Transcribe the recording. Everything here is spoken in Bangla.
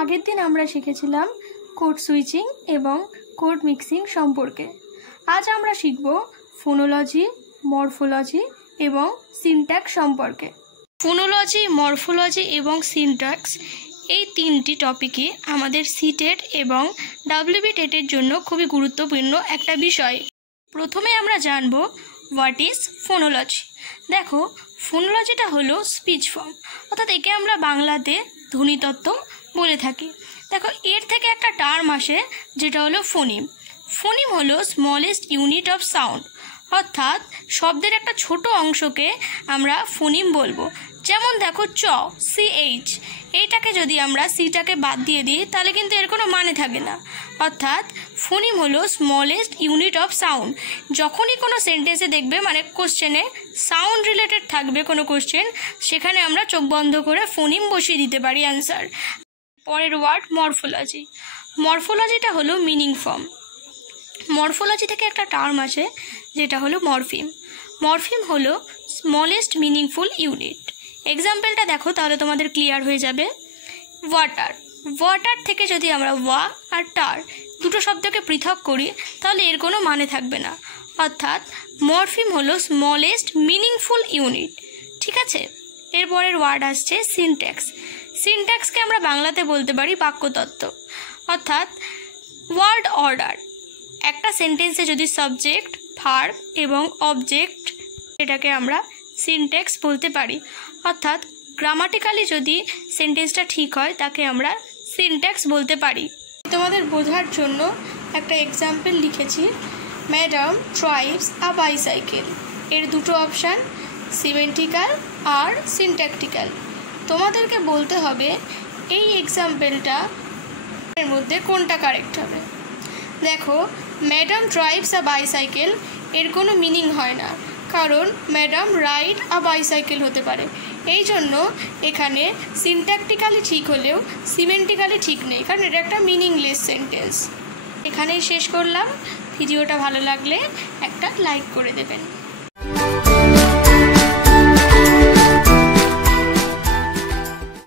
আগের দিন আমরা শিখেছিলাম কোড সুইচিং এবং কোড মিক্সিং সম্পর্কে। আজ আমরা শিখব ফোনোলজি, মরফোলজি এবং সিনট্যাক্স সম্পর্কে। ফোনোলজি, মরফোলজি এবং সিনট্যাক্স এই তিনটি টপিকই আমাদের সিটেট এবং ডাব্লিউবি টেটের জন্য খুবই গুরুত্বপূর্ণ একটা বিষয়। প্রথমে আমরা জানব হোয়াট ইজ ফোনোলজি। দেখো, ফোনোলজিটা হলো স্পিচ ফর্ম, অর্থাৎ একে আমরা বাংলাতে ধ্বনিতত্ত্ব বলে থাকি। দেখো, এর থেকে একটা টার্ম আসে যেটা হলো ফোনিম। ফোনিম হলো স্মলেস্ট ইউনিট অফ সাউন্ড, অর্থাৎ শব্দের একটা ছোট অংশকে আমরা ফোনিম বলবো। যেমন দেখো চ, CH, এইটাকে যদি আমরা সিটাকে বাদ দিয়ে দিই তাহলে কিন্তু এর কোনো মানে থাকে না। অর্থাৎ ফোনিম হলো স্মলেস্ট ইউনিট অফ সাউন্ড। যখনই কোনো সেন্টেন্সে দেখবে মানে কোশ্চেনে সাউন্ড রিলেটেড থাকবে কোনো কোশ্চেন, সেখানে আমরা চোখ বন্ধ করে ফোনিম বসিয়ে দিতে পারি অ্যান্সার। পরের ওয়ার্ড মরফোলজি। মরফোলজিটা হলো মিনিং ফর্ম। মরফোলজি থেকে একটা টার্ম আসে যেটা হলো মরফিম। মরফিম হলো স্মলেস্ট মিনিংফুল ইউনিট। এক্সাম্পলটা দেখো তাহলে তোমাদের ক্লিয়ার হয়ে যাবে। ওয়াটার, ওয়াটার থেকে যদি আমরা ওয়া আর টার দুটো শব্দকে পৃথক করি তাহলে এর কোনো মানে থাকবে না। অর্থাৎ মরফিম হলো স্মলেস্ট মিনিংফুল ইউনিট। ঠিক আছে, এরপরের ওয়ার্ড আসছে সিনট্যাক্স। সিনট্যাক্সকে আমরা বাংলাতে বলতে পারি বাক্যতত্ত্ব, অর্থাৎ ওয়ার্ড অর্ডার। একটা সেন্টেন্সে যদি সাবজেক্ট, ভার্ব এবং অবজেক্ট, এটাকে আমরা সিনট্যাক্স বলতে পারি। অর্থাৎ গ্রামাটিক্যালি যদি সেন্টেন্সটা ঠিক হয় তাকে আমরা সিনট্যাক্স বলতে পারি। তোমাদের বোঝার জন্য একটা এক্সাম্পল লিখেছি। Madam drives a bicycle. এর দুটো অপশান, সিমেন্টিক্যাল আর সিনট্যাকটিক্যাল। তোমাদেরকে বলতে হবে এই এক্সাম্পলটা এর মধ্যে কোনটা কারেক্ট হবে। দেখো, ম্যাডাম ড্রাইভস আ বাইসাইকেল এর কোনো মিনিং হয় না, কারণ ম্যাডাম রাইড আ বাইসাইকেল হতে পারে। এই জন্য এখানে সিনট্যাকটিক্যালি ঠিক হলেও সিমেন্টিক্যালি ঠিক নেই, কারণ এটা একটা মিনিংলেস সেন্টেন্স। এখানেই শেষ করলাম। ভিডিওটা ভালো লাগলে একটা লাইক করে দেবেন।